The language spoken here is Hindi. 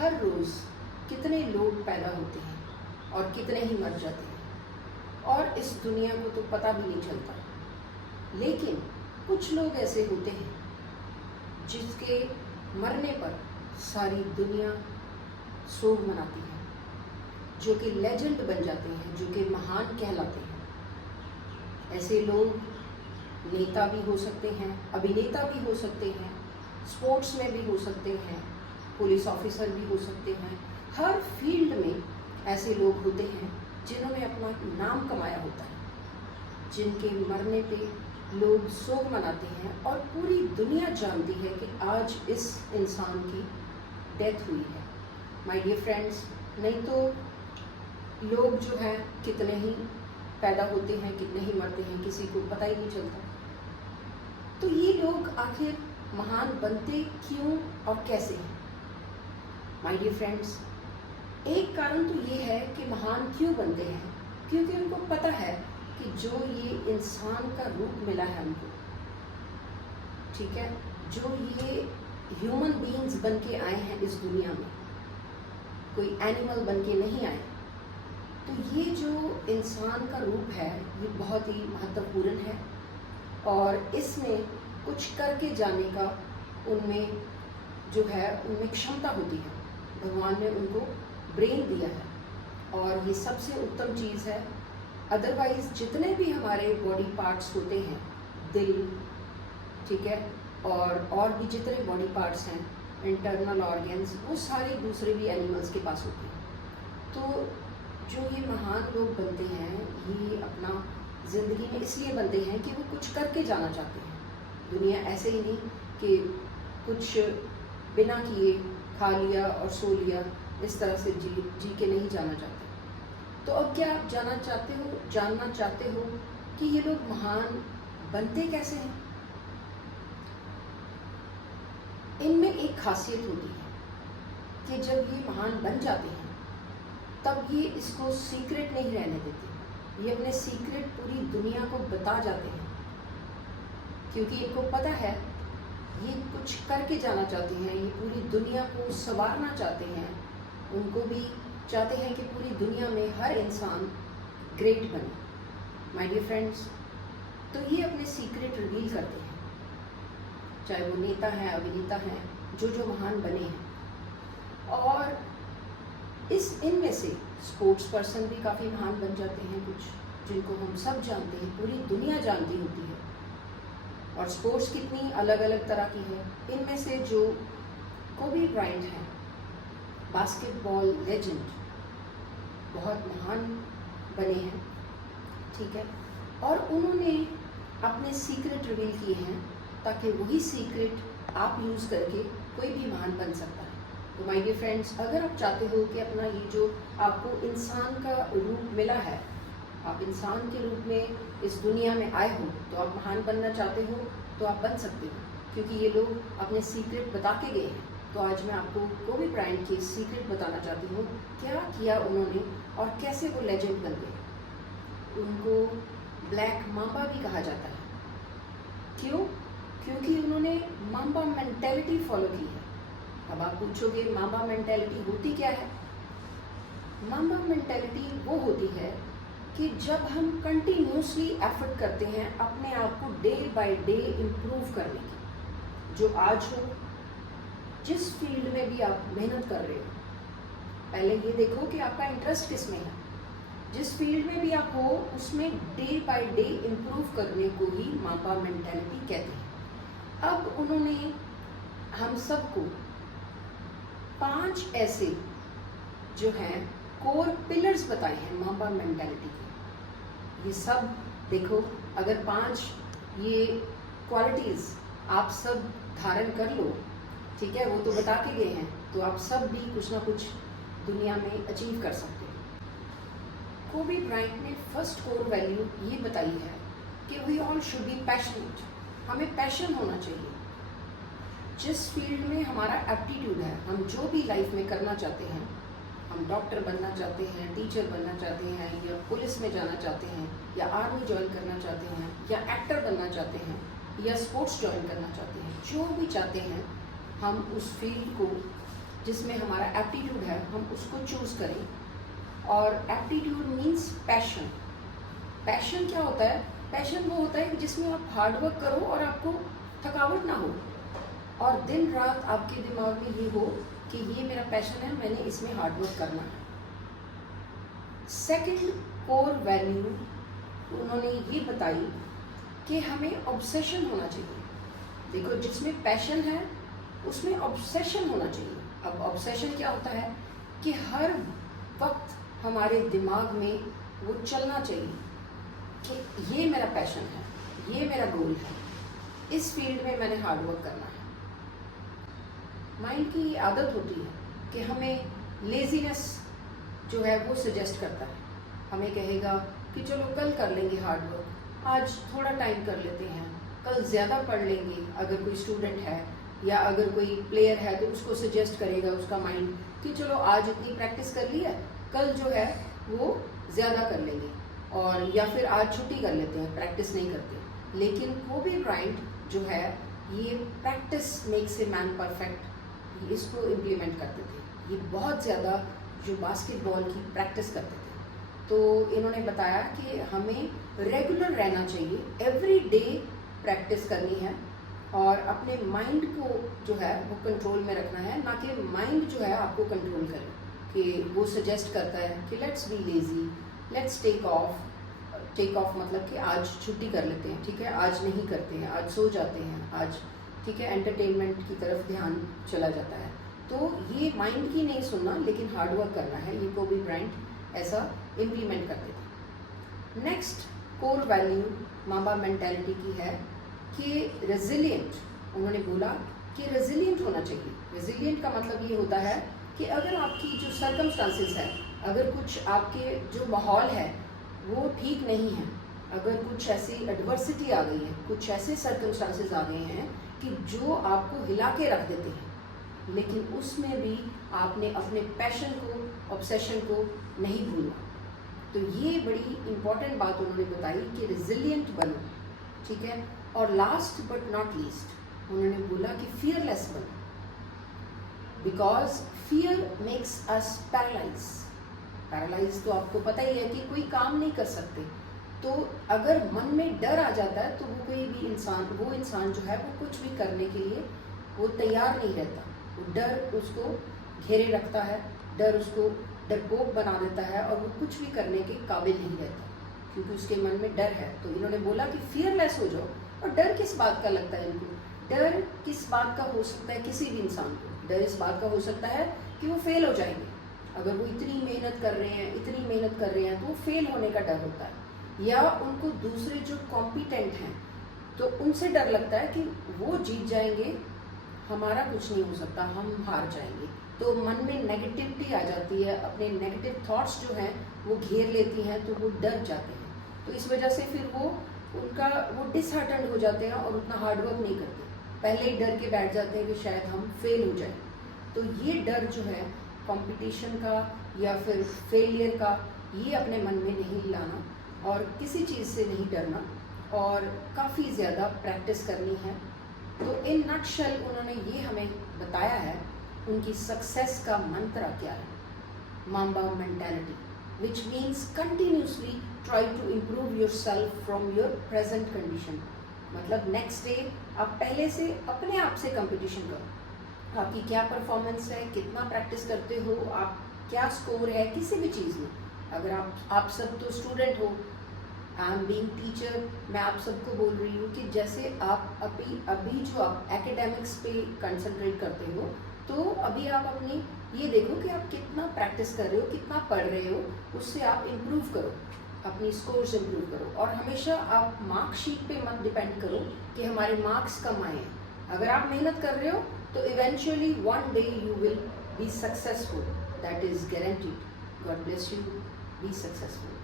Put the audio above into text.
हर रोज़ कितने लोग पैदा होते हैं और कितने ही मर जाते हैं और इस दुनिया को तो पता भी नहीं चलता। लेकिन कुछ लोग ऐसे होते हैं जिसके मरने पर सारी दुनिया शोक मनाती है, जो कि लेजेंड बन जाते हैं, जो कि महान कहलाते हैं। ऐसे लोग नेता भी हो सकते हैं, अभिनेता भी हो सकते हैं, स्पोर्ट्स में भी हो सकते हैं, पुलिस ऑफिसर भी हो सकते हैं। हर फील्ड में ऐसे लोग होते हैं जिन्होंने अपना नाम कमाया होता है, जिनके मरने पे लोग शोक मनाते हैं और पूरी दुनिया जानती है कि आज इस इंसान की डेथ हुई है। माय डियर फ्रेंड्स, नहीं तो लोग जो है कितने ही पैदा होते हैं, कितने ही मरते हैं, किसी को पता ही नहीं चलता। तो ये लोग आखिर महान बनते क्यों और कैसे हैं? माय डियर फ्रेंड्स, एक कारण तो ये है कि महान क्यों बनते हैं, क्योंकि उनको पता है कि जो ये इंसान का रूप मिला है हमको, ठीक है, जो ये ह्यूमन बीइंग्स बन के आए हैं इस दुनिया में, कोई एनिमल बन के नहीं आए। तो ये जो इंसान का रूप है ये बहुत ही महत्वपूर्ण है और इसमें कुछ करके जाने का उनमें जो है उनमें क्षमता होती है। भगवान ने उनको ब्रेन दिया है और ये सबसे उत्तम चीज़ है। अदरवाइज़ जितने भी हमारे बॉडी पार्ट्स होते हैं, दिल, ठीक है, और भी जितने बॉडी पार्ट्स हैं, इंटरनल ऑर्गन्स, वो सारे दूसरे भी एनिमल्स के पास होते हैं। तो जो ये महान लोग बनते हैं ये अपना ज़िंदगी में इसलिए बनते हैं कि वो कुछ करके जाना चाहते हैं। दुनिया ऐसे ही नहीं कि कुछ बिना किए खा लिया और सो लिया, इस तरह से जी के नहीं जाना चाहते। तो अब क्या आप जानना चाहते हो कि ये लोग महान बनते कैसे हैं? इनमें एक खासियत होती है कि जब ये महान बन जाते हैं तब ये इसको सीक्रेट नहीं रहने देते। ये अपने सीक्रेट पूरी दुनिया को बता जाते हैं, क्योंकि इनको पता है ये कुछ करके जाना चाहते हैं, ये पूरी दुनिया को संवारना चाहते हैं। उनको भी चाहते हैं कि पूरी दुनिया में हर इंसान ग्रेट बने। माय डियर फ्रेंड्स, तो ये अपने सीक्रेट रिवील करते हैं, चाहे वो नेता हैं, अभिनेता हैं, जो महान बने हैं। और इनमें से स्पोर्ट्स पर्सन भी काफ़ी महान बन जाते हैं, कुछ जिनको हम सब जानते हैं, पूरी दुनिया जानती होती है। और स्पोर्ट्स कितनी अलग अलग तरह की है। इनमें से जो कोबी ब्रायंट हैं, बास्केटबॉल लेजेंड, बहुत महान बने हैं, ठीक है, और उन्होंने अपने सीक्रेट रिवील किए हैं ताकि वही सीक्रेट आप यूज़ करके कोई भी महान बन सकता है। तो माय डियर फ्रेंड्स, अगर आप चाहते हो कि अपना ये जो आपको इंसान का रूप मिला है, आप इंसान के रूप में इस दुनिया में आए हो, तो आप महान बनना चाहते हो तो आप बन सकते हो, क्योंकि ये लोग अपने सीक्रेट बता के गए हैं। तो आज मैं आपको कोबी ब्रायंट के सीक्रेट बताना चाहती हूँ, क्या किया उन्होंने और कैसे वो लेजेंड बन गए। उनको ब्लैक माम्बा भी कहा जाता है। क्यों? क्योंकि उन्होंने माम्बा मेंटेलिटी फॉलो की है। अब आप पूछोगे माम्बा मेंटेलिटी होती क्या है? माम्बा मेंटेलिटी वो होती है कि जब हम कंटिन्यूसली एफर्ट करते हैं अपने आप को डे बाय डे इम्प्रूव करने की। जो आज हो, जिस फील्ड में भी आप मेहनत कर रहे हो, पहले ये देखो कि आपका इंटरेस्ट किस में है। जिस फील्ड में भी आप हो उसमें डे बाय डे इम्प्रूव करने को ही माम्बा मेंटेलिटी कहते हैं। अब उन्होंने हम सबको 5 ऐसे जो हैं कोर पिलर्स बताए हैं माम्बा मेंटेलिटी के। ये सब देखो, अगर 5 ये क्वालिटीज़ आप सब धारण कर लो, ठीक है, वो तो बता के गए हैं, तो आप सब भी कुछ ना कुछ दुनिया में अचीव कर सकते हैं। कोबी ब्रायंट ने फर्स्ट कोर वैल्यू ये बताई है कि we all should be passionate. हमें पैशन होना चाहिए। जिस फील्ड में हमारा एप्टीट्यूड है, हम जो भी लाइफ में करना चाहते हैं, हम डॉक्टर बनना चाहते हैं, टीचर बनना चाहते हैं, या पुलिस में जाना चाहते हैं, या आर्मी ज्वाइन करना चाहते हैं, या एक्टर बनना चाहते हैं, या स्पोर्ट्स ज्वाइन करना चाहते हैं, जो भी चाहते हैं, हम उस फील्ड को जिसमें हमारा एप्टीट्यूड है हम उसको चूज़ करें। और एप्टीट्यूड मीन्स पैशन। पैशन क्या होता है? पैशन वो होता है जिसमें आप हार्डवर्क करो और आपको थकावट ना हो, और दिन रात आपके दिमाग में ये हो कि ये मेरा पैशन है, मैंने इसमें हार्डवर्क करना है। सेकंड कोर वैल्यू उन्होंने ये बताई कि हमें ऑब्सेशन होना चाहिए। देखो, जिसमें पैशन है उसमें ऑब्सेशन होना चाहिए। अब ऑब्सेशन क्या होता है कि हर वक्त हमारे दिमाग में वो चलना चाहिए कि ये मेरा पैशन है, ये मेरा गोल है, इस फील्ड में मैंने हार्डवर्क करना है। माइंड की आदत होती है कि हमें लेजीनेस जो है वो सजेस्ट करता है। हमें कहेगा कि चलो कल कर लेंगे हार्डवर्क, आज थोड़ा टाइम कर लेते हैं, कल ज़्यादा पढ़ लेंगे। अगर कोई स्टूडेंट है या अगर कोई प्लेयर है तो उसको सजेस्ट करेगा उसका माइंड कि चलो आज इतनी प्रैक्टिस कर ली है, कल जो है वो ज़्यादा कर लेंगे, और या फिर आज छुट्टी कर लेते हैं, प्रैक्टिस नहीं करते। लेकिन कोबी ब्रायंट जो है ये practice makes a man perfect, इसको इम्प्लीमेंट करते थे। ये बहुत ज़्यादा जो बास्केटबॉल की प्रैक्टिस करते थे। तो इन्होंने बताया कि हमें रेगुलर रहना चाहिए, एवरी डे प्रैक्टिस करनी है, और अपने माइंड को जो है वो कंट्रोल में रखना है, ना कि माइंड जो है आपको कंट्रोल करे कि वो सजेस्ट करता है कि let's be lazy, let's take off. Take off मतलब कि आज छुट्टी कर लेते हैं, ठीक है, आज नहीं करते हैं, आज सो जाते हैं, आज ठीक है, एंटरटेनमेंट की तरफ ध्यान चला जाता है। तो ये माइंड की नहीं सुनना, लेकिन हार्डवर्क करना है। ये कोबी ब्रायंट ऐसा इम्प्लीमेंट करते थे। नेक्स्ट कोर वैल्यू मामा मेंटालिटी की है कि रेजिलिएंट। उन्होंने बोला कि रेजिलिएंट होना चाहिए। रेजिलिएंट का मतलब ये होता है कि अगर आपकी जो सर्कमस्टांसेस है, अगर कुछ आपके जो माहौल है वो ठीक नहीं है, अगर कुछ ऐसी एडवर्सिटी आ गई है, कुछ ऐसे सर्कमस्टांसेस आ गए हैं कि जो आपको हिला के रख देते हैं, लेकिन उसमें भी आपने अपने पैशन को, ऑब्सेशन को नहीं भूलना। तो ये बड़ी इंपॉर्टेंट बात उन्होंने बताई कि रेजिलिएंट बनो, ठीक है। और लास्ट बट नॉट लीस्ट उन्होंने बोला कि फियरलेस बनो, because fear makes us paralyse. Paralyse तो आपको पता ही है कि कोई काम नहीं कर सकते। तो अगर मन में डर आ जाता है तो वो कोई भी इंसान, वो इंसान जो है वो कुछ भी करने के लिए वो तैयार नहीं रहता। वो डर उसको घेरे रखता है, डर उसको डरपोक बना देता है, और वो कुछ भी करने के काबिल नहीं रहता क्योंकि उसके मन में डर है। तो इन्होंने बोला कि फियरलेस हो जाओ। और डर किस बात का लगता है इनको? डर किस बात का हो सकता है किसी भी इंसान को? डर इस बात का हो सकता है कि वो फेल हो जाएंगे। अगर वो इतनी मेहनत कर रहे हैं, इतनी मेहनत कर रहे हैं, तो वो फेल होने का डर होता है। या उनको दूसरे जो कॉम्पिटेंट हैं तो उनसे डर लगता है कि वो जीत जाएंगे, हमारा कुछ नहीं हो सकता, हम हार जाएंगे। तो मन में नेगेटिविटी आ जाती है, अपने नेगेटिव थॉट्स जो हैं वो घेर लेती हैं, तो वो डर जाते हैं। तो इस वजह से फिर वो डिसहार्टेंड हो जाते हैं और उतना हार्डवर्क नहीं करते। पहले ही डर के बैठ जाते हैं कि शायद हम फेल हो जाएं। तो ये डर जो है कंपटीशन का या फिर फेलियर का, ये अपने मन में नहीं लाना और किसी चीज़ से नहीं डरना, और काफ़ी ज़्यादा प्रैक्टिस करनी है। तो इन नटशेल उन्होंने ये हमें बताया है उनकी सक्सेस का मंत्र क्या है। Mamba mentality, which means continuously try to improve yourself from your present condition। मतलब नेक्स्ट डे आप पहले से अपने आप से कंपटीशन करो। आपकी क्या परफॉर्मेंस है, कितना प्रैक्टिस करते हो आप, क्या स्कोर है किसी भी चीज़ में। अगर आप सब तो स्टूडेंट हो, आई एम बीइंग टीचर, मैं आप सबको बोल रही हूँ कि जैसे आप अभी जो आप एकेडमिक्स पे कंसंट्रेट करते हो, तो अभी आप अपनी ये देखो कि आप कितना प्रैक्टिस कर रहे हो, कितना पढ़ रहे हो, उससे आप इम्प्रूव करो, अपनी स्कोर्स इम्प्रूव करो। और हमेशा आप मार्कशीट पे मत डिपेंड करो कि हमारे मार्क्स कम आए हैं। अगर आप मेहनत कर रहे हो तो eventually one day you will be successful, that is guaranteed. God bless you, be successful.